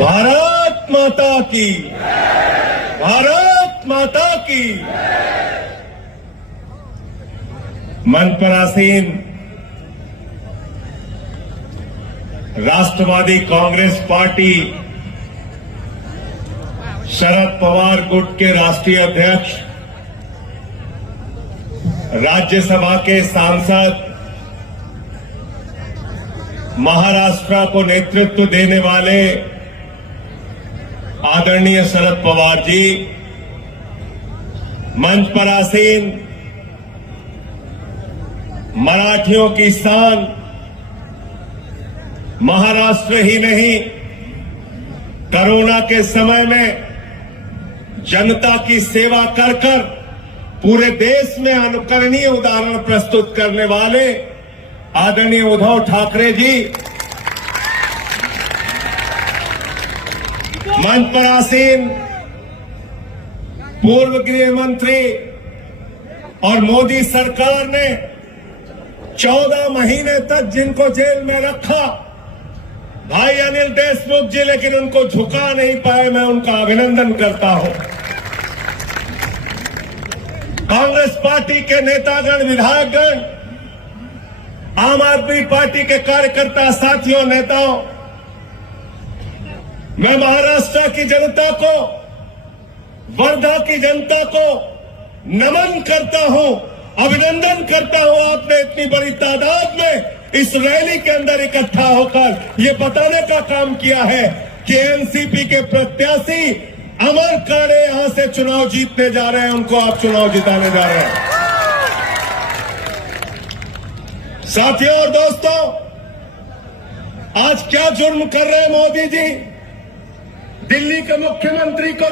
भारत माता की, भारत माता की। मंच पर आसीन राष्ट्रवादी कांग्रेस पार्टी शरद पवार गुट के राष्ट्रीय अध्यक्ष, राज्यसभा के सांसद, महाराष्ट्र को नेतृत्व देने वाले आदरणीय शरद पवार जी, मंच पर आसीन मराठियों की शान, महाराष्ट्र ही नहीं कोरोना के समय में जनता की सेवा कर कर पूरे देश में अनुकरणीय उदाहरण प्रस्तुत करने वाले आदरणीय उद्धव ठाकरे जी, मंच पर आसीन पूर्व गृह मंत्री और मोदी सरकार ने 14 महीने तक जिनको जेल में रखा, भाई अनिल देशमुख जी, लेकिन उनको झुका नहीं पाए। मैं उनका अभिनंदन करता हूं। कांग्रेस पार्टी के नेतागण, विधायकगण, आम आदमी पार्टी के कार्यकर्ता साथियों, नेताओं, मैं महाराष्ट्र की जनता को, वर्धा की जनता को नमन करता हूं, अभिनंदन करता हूं। आपने इतनी बड़ी तादाद में इस रैली के अंदर इकट्ठा होकर ये बताने का काम किया है कि एनसीपी के प्रत्याशी अमर काड़े यहां से चुनाव जीतने जा रहे हैं, उनको आप चुनाव जिताने जा रहे हैं। साथियों और दोस्तों, आज क्या जुर्म कर रहे हैं मोदी जी? दिल्ली के मुख्यमंत्री को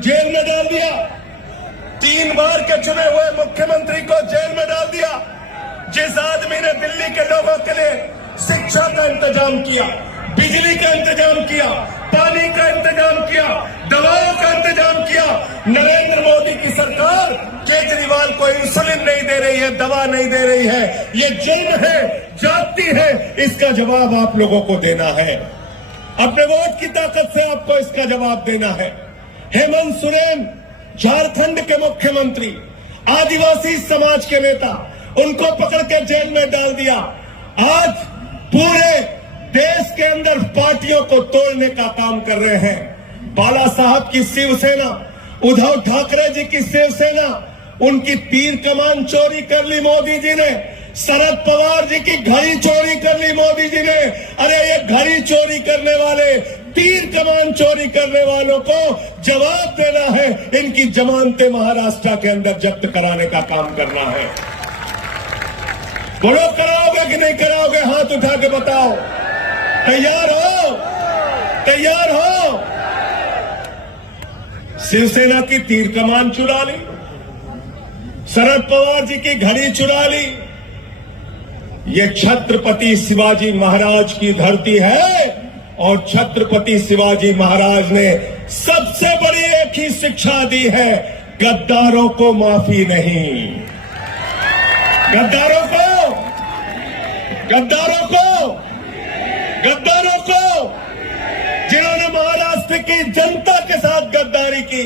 जेल में डाल दिया, 3 बार के चुने हुए मुख्यमंत्री को जेल में डाल दिया। जिस आदमी ने दिल्ली के लोगों के लिए शिक्षा का इंतजाम किया, बिजली का इंतजाम किया, पानी का इंतजाम किया, दवाओं का इंतजाम किया, नरेंद्र मोदी की सरकार केजरीवाल को इंसुलिन नहीं दे रही है, दवा नहीं दे रही है। ये जुर्म है, जाति है, इसका जवाब आप लोगों को देना है। अपने वोट की ताकत से आपको इसका जवाब देना है। हेमंत सोरेन झारखंड के मुख्यमंत्री, आदिवासी समाज के नेता, उनको पकड़ के जेल में डाल दिया। आज पूरे देश के अंदर पार्टियों को तोड़ने का काम कर रहे हैं। बाला साहब की शिवसेना, उद्धव ठाकरे जी की शिवसेना, उनकी तीर कमान चोरी कर ली मोदी जी ने। शरद पवार जी की घड़ी चोरी कर ली मोदी जी ने। अरे ये घड़ी चोरी करने वाले, तीर कमान चोरी करने वालों को जवाब देना है। इनकी जमानतें महाराष्ट्र के अंदर जब्त कराने का काम करना है। बोलो, कराओगे कि नहीं कराओगे? हाथ उठा के बताओ। तैयार हो? तैयार हो? शिवसेना की तीर कमान चुरा ली, शरद पवार जी की घड़ी चुरा ली। ये छत्रपति शिवाजी महाराज की धरती है और छत्रपति शिवाजी महाराज ने सबसे बड़ी एक ही शिक्षा दी है, गद्दारों को माफी नहीं। गद्दारों को, गद्दारों को, गद्दारों को, जिन्होंने महाराष्ट्र की जनता के साथ गद्दारी की,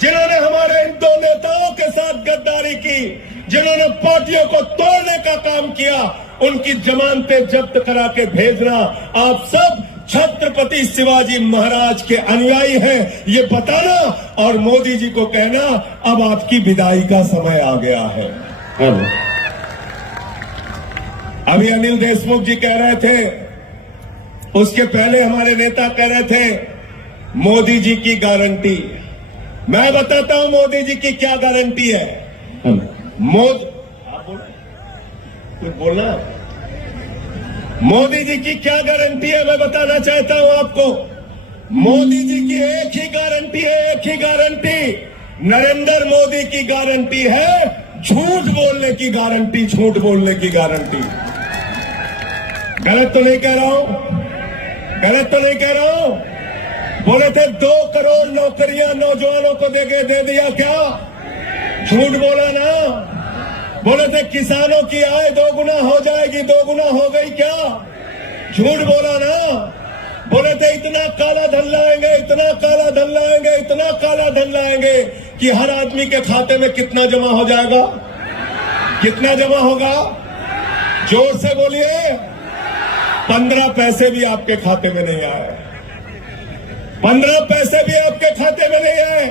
जिन्होंने हमारे इन 2 नेताओं के साथ गद्दारी की, जिन्होंने पार्टियों को तोड़ने का काम किया, उनकी जमानतें जब्त करा के भेजना। आप सब छत्रपति शिवाजी महाराज के अनुयायी हैं, ये बताना और मोदी जी को कहना अब आपकी विदाई का समय आ गया है। अभी अनिल देशमुख जी कह रहे थे, उसके पहले हमारे नेता कह रहे थे मोदी जी की गारंटी। मैं बताता हूं मोदी जी की क्या गारंटी है। आप बोलना, मोदी जी की क्या गारंटी है मैं बताना चाहता हूं आपको। मोदी जी की एक ही गारंटी है, एक ही गारंटी। नरेंद्र मोदी की गारंटी है झूठ बोलने की गारंटी, झूठ बोलने की गारंटी। गलत तो नहीं कह रहा हूं, गलत तो नहीं कह रहा हूं। बोले थे 2 करोड़ नौकरियां नौजवानों को दे दिया, क्या झूठ बोला ना? बोले थे किसानों की आय 2 गुना हो जाएगी, 2 गुना हो गई, क्या झूठ बोला ना? बोले थे इतना काला धन इतना काला धन लाएंगे, इतना काला धन लाएंगे कि हर आदमी के खाते में कितना जमा हो जाएगा? कितना जमा होगा? जोर से बोलिए। 15 पैसे भी आपके खाते में नहीं आए। 15 पैसे भी आपके खाते में नहीं आए।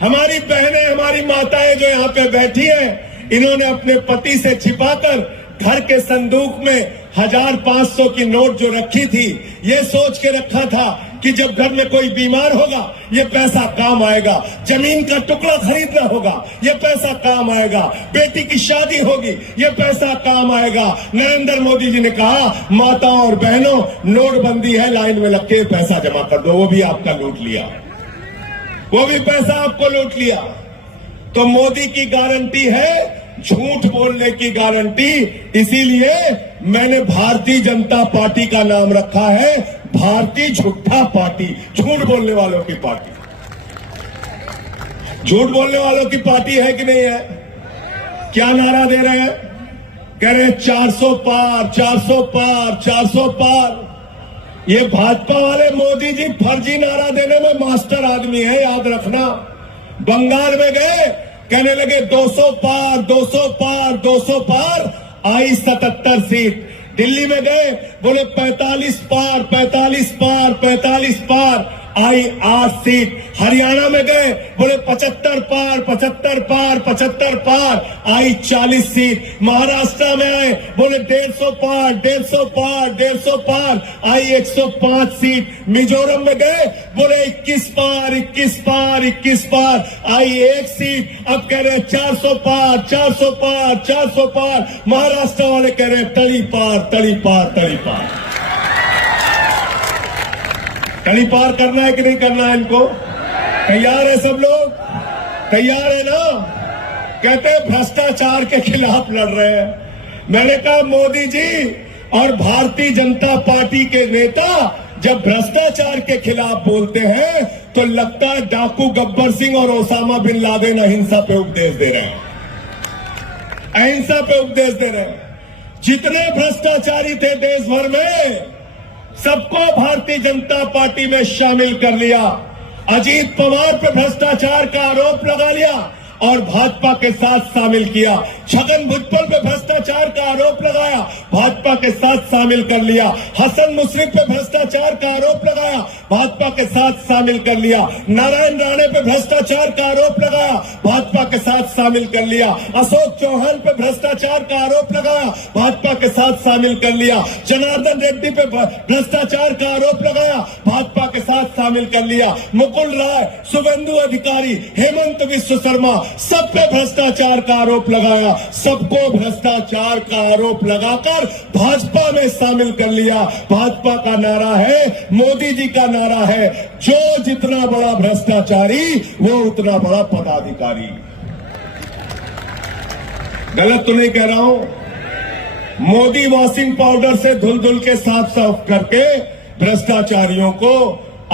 हमारी बहनें, हमारी माताएं जो यहाँ पे बैठी हैं, इन्होंने अपने पति से छिपाकर घर के संदूक में 1500 की नोट जो रखी थी, ये सोच के रखा था कि जब घर में कोई बीमार होगा ये पैसा काम आएगा, जमीन का टुकड़ा खरीदना होगा ये पैसा काम आएगा, बेटी की शादी होगी ये पैसा काम आएगा। नरेंद्र मोदी जी ने कहा, माताओं और बहनों, नोटबंदी है, लाइन में लग के पैसा जमा कर दो। वो भी आपका लूट लिया, वो भी पैसा आपको लूट लिया। तो मोदी की गारंटी है झूठ बोलने की गारंटी। इसीलिए मैंने भारतीय जनता पार्टी का नाम रखा है भारतीय झूठा पार्टी, झूठ बोलने वालों की पार्टी। झूठ बोलने वालों की पार्टी है कि नहीं है? क्या नारा दे रहे हैं? कह रहे हैं 400 पार, 400 पार, 400 पार। ये भाजपा वाले मोदी जी फर्जी नारा देने में मास्टर आदमी है, याद रखना। बंगाल में गए, कहने लगे 200 पार, 200 पार, 200 पार, आई 77 सीट। दिल्ली में गए, बोले 45 पार, 45 पार, 45 पार, आई 8 सीट। हरियाणा में गए, बोले 75 पार, 75 पार, 75 पार, आई 40 सीट। महाराष्ट्र में आए, बोले 150 पार, 150 पार, 150 पार, आई 105 सीट। मिजोरम में गए, बोले 21 पार, 21 पार, 21 पार, आई 1 सीट। अब कह रहे हैं 400 पार, 400 पार, 400 पार। महाराष्ट्र वाले कह रहे हैं तली पार, तली पार, तली पार। तली पार करना है कि नहीं करना है इनको? तैयार है सब लोग? तैयार है ना? कहते हैं भ्रष्टाचार के खिलाफ लड़ रहे हैं। मैंने कहा मोदी जी और भारतीय जनता पार्टी के नेता जब भ्रष्टाचार के खिलाफ बोलते हैं तो लगता है डाकू गब्बर सिंह और ओसामा बिन लादेन अहिंसा पे उपदेश दे रहे हैं, अहिंसा पे उपदेश दे रहे हैं। जितने भ्रष्टाचारी थे देश भर में, सबको भारतीय जनता पार्टी में शामिल कर लिया। अजीत पवार पे भ्रष्टाचार का आरोप लगा लिया और भाजपा के साथ शामिल किया। छगन भुजबल पे भ्रष्टाचार का आरोप लगाया, भाजपा के साथ शामिल कर लिया। हसन मुश्रीफ पे भ्रष्टाचार का आरोप लगाया, भाजपा के साथ शामिल कर लिया। नारायण राणे पे भ्रष्टाचार का आरोप लगाया, भाजपा के साथ शामिल कर लिया। अशोक चौहान पे भ्रष्टाचार का आरोप लगाया, भाजपा के साथ शामिल कर लिया। जनार्दन रेड्डी पे भ्रष्टाचार का आरोप लगाया, भाजपा के साथ शामिल कर लिया। मुकुल राय, शुभेंदु अधिकारी, हेमंत विश्व शर्मा, सब पे भ्रष्टाचार का आरोप लगाया। सबको भ्रष्टाचार का आरोप लगाकर भाजपा में शामिल कर लिया। भाजपा का नारा है, मोदी जी का नारा है, जो जितना बड़ा भ्रष्टाचारी वो उतना बड़ा पदाधिकारी। गलत तो नहीं कह रहा हूं? मोदी वॉशिंग पाउडर से धुल धुल के साफ साफ करके भ्रष्टाचारियों को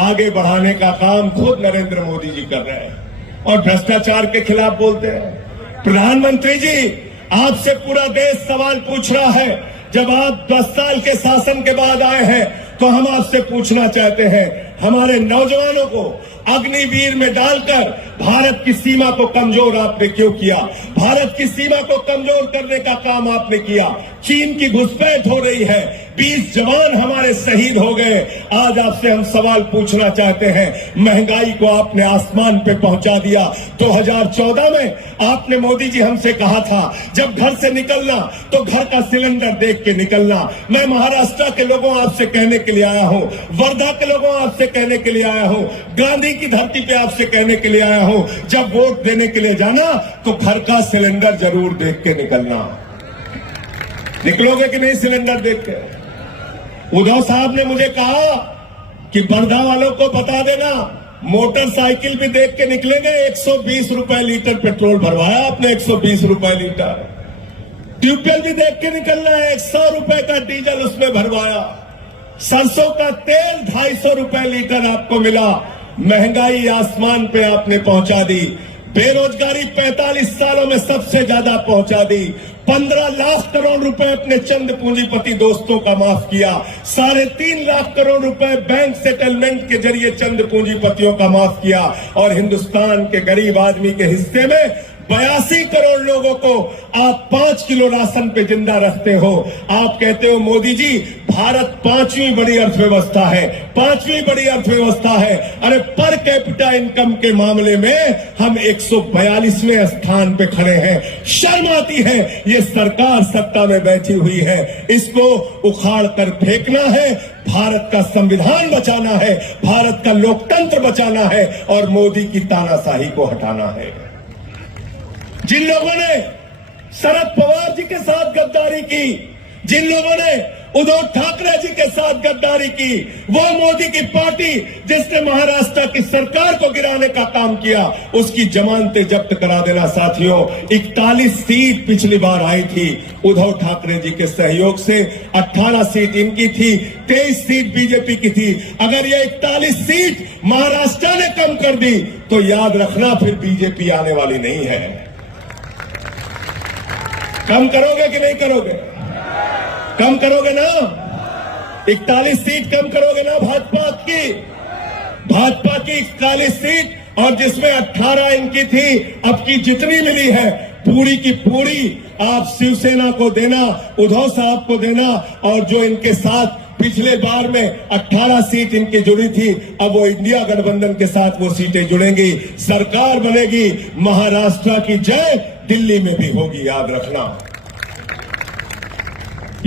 आगे बढ़ाने का काम खुद नरेंद्र मोदी जी कर रहे हैं और भ्रष्टाचार के खिलाफ बोलते हैं। प्रधानमंत्री जी, आपसे पूरा देश सवाल पूछ रहा है। जब आप 10 साल के शासन के बाद आए हैं तो हम आपसे पूछना चाहते हैं, हमारे नौजवानों को अग्निवीर में डालकर भारत की सीमा को कमजोर आपने क्यों किया? भारत की सीमा को कमजोर करने का काम आपने किया। चीन की घुसपैठ हो रही है, 20 जवान हमारे शहीद हो गए। आज आपसे हम सवाल पूछना चाहते हैं, महंगाई को आपने आसमान पे पहुंचा दिया। 2014 में आपने मोदी जी हमसे कहा था, जब घर से निकलना तो घर का सिलेंडर देख के निकलना। मैं महाराष्ट्र के लोगों आपसे कहने के लिए आया हूं, वर्धा के लोगों आपसे कहने के लिए आया हूं, गांधी की धरती पे आपसे कहने के लिए आया हूं, जब वोट देने के लिए जाना तो घर का सिलेंडर जरूर देख के निकलना। निकलोगे कि नहीं सिलेंडर देख के? उद्धव साहब ने मुझे कहा कि वर्धा वालों को बता देना, मोटरसाइकिल भी देख के निकलेंगे। 120 रुपए लीटर पेट्रोल भरवाया आपने, 120 रुपए लीटर। ट्यूबवेल भी देख के निकलना है, 100 रुपए का डीजल उसमें भरवाया। सरसों का तेल 250 रुपए लीटर आपको मिला। महंगाई आसमान पे आपने पहुंचा दी। बेरोजगारी 45 सालों में सबसे ज्यादा पहुंचा दी। 15 लाख करोड़ रुपए अपने चंद पूंजीपति दोस्तों का माफ किया। 3.5 लाख करोड़ रुपए बैंक सेटलमेंट के जरिए चंद पूंजीपतियों का माफ किया। और हिंदुस्तान के गरीब आदमी के हिस्से में 82 करोड़ लोगों को आप 5 किलो राशन पे जिंदा रखते हो। आप कहते हो मोदी जी भारत 5वीं बड़ी अर्थव्यवस्था है, 5वीं बड़ी अर्थव्यवस्था है। अरे पर कैपिटा इनकम के मामले में हम 142वें स्थान पे खड़े हैं। शर्म आती है। ये सरकार सत्ता में बैठी हुई है, इसको उखाड़ कर फेंकना है। भारत का संविधान बचाना है, भारत का लोकतंत्र बचाना है और मोदी की तानाशाही को हटाना है। जिन लोगों ने शरद पवार जी के साथ गद्दारी की, जिन लोगों ने उद्धव ठाकरे जी के साथ गद्दारी की, वो मोदी की पार्टी जिसने महाराष्ट्र की सरकार को गिराने का काम किया, उसकी जमानतें जब्त करा देना। साथियों 41 सीट पिछली बार आई थी उद्धव ठाकरे जी के सहयोग से, 18 सीट इनकी थी, 23 सीट बीजेपी की थी। अगर ये 41 सीट महाराष्ट्र ने कम कर दी तो याद रखना फिर बीजेपी आने वाली नहीं है। कम करोगे कि नहीं करोगे? कम करोगे ना? 41 सीट कम करोगे ना भाजपा की? भाजपा की 41 सीट और जिसमें 18 इनकी थी, अब की जितनी मिली है पूरी की पूरी आप शिवसेना को देना, उद्धव साहब को देना। और जो इनके साथ पिछले बार में 18 सीट इनकी जुड़ी थी, अब वो इंडिया गठबंधन के साथ वो सीटें जुड़ेंगी, सरकार बनेगी। महाराष्ट्र की जय दिल्ली में भी होगी, याद रखना।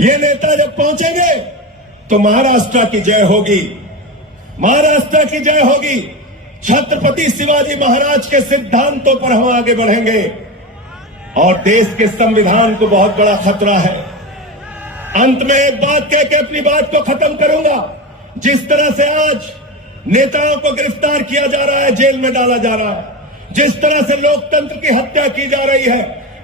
ये नेता जब पहुंचेंगे तो महाराष्ट्र की जय होगी, महाराष्ट्र की जय होगी। छत्रपति शिवाजी महाराज के सिद्धांतों पर हम आगे बढ़ेंगे और देश के संविधान को बहुत बड़ा खतरा है। अंत में एक बात कह के अपनी बात को खत्म करूंगा। जिस तरह से आज नेताओं को गिरफ्तार किया जा रहा है, जेल में डाला जा रहा है, जिस तरह से लोकतंत्र की हत्या की जा रही है,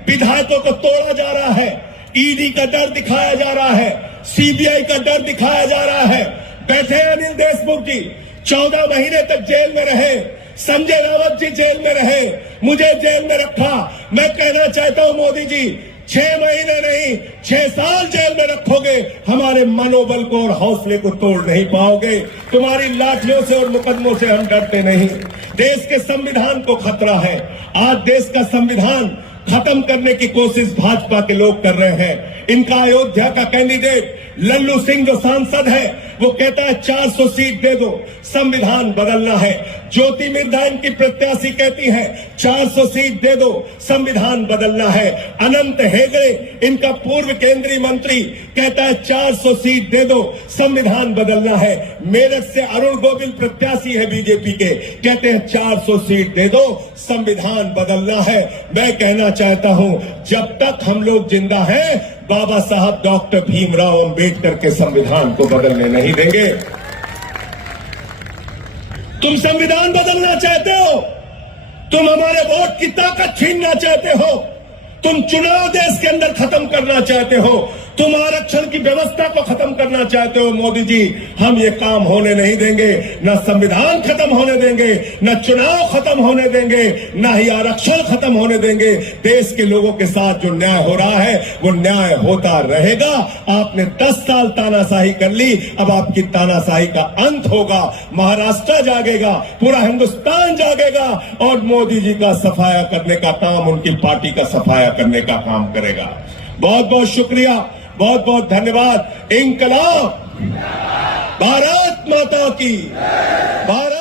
विधायकों को तोड़ा जा रहा है, ईडी का डर दिखाया जा रहा है, सीबीआई का डर दिखाया जा रहा है। बैठे अनिल देशमुख जी 14 महीने तक जेल में रहे, संजय रावत जी जेल में रहे, मुझे जेल में रखा। मैं कहना चाहता हूं मोदी जी 6 महीने नहीं 6 साल जेल में रखोगे, हमारे मनोबल को और हौसले को तोड़ नहीं पाओगे। तुम्हारी लाठियों से और मुकदमों से हम डरते नहीं। देश के संविधान को खतरा है। आज देश का संविधान खत्म करने की कोशिश भाजपा के लोग कर रहे हैं। इनका अयोध्या का कैंडिडेट लल्लू सिंह जो सांसद है, वो कहता है 400 सीट दे दो, संविधान बदलना है। ज्योति मिर्धा इनकी प्रत्याशी कहती है 400 सीट दे दो, संविधान बदलना है। अनंत हेगड़े इनका पूर्व केंद्रीय मंत्री कहता है 400 सीट दे दो, संविधान बदलना है। मेरठ से अरुण गोविल प्रत्याशी है बीजेपी के, कहते हैं 400 सीट दे दो, संविधान बदलना है। मैं कहना चाहता हूं जब तक हम लोग जिंदा हैं, बाबा साहब डॉक्टर भीमराव अंबेडकर के संविधान को बदलने नहीं देंगे। तुम संविधान बदलना चाहते हो, तुम हमारे वोट की ताकत छीनना चाहते हो, तुम चुनाव देश के अंदर खत्म करना चाहते हो, तुम आरक्षण की व्यवस्था को खत्म करना चाहते हो। मोदी जी हम ये काम होने नहीं देंगे। न संविधान खत्म होने देंगे, न चुनाव खत्म होने देंगे, न ही आरक्षण खत्म होने देंगे। देश के लोगों के साथ जो न्याय हो रहा है वो न्याय होता रहेगा। आपने 10 साल तानाशाही कर ली, अब आपकी तानाशाही का अंत होगा। महाराष्ट्र जागेगा, पूरा हिंदुस्तान जागेगा और मोदी जी का सफाया करने का काम, उनकी पार्टी का सफाया करने का काम करेगा। बहुत बहुत शुक्रिया, बहुत बहुत धन्यवाद। इंकलाब, भारत माता की, भारत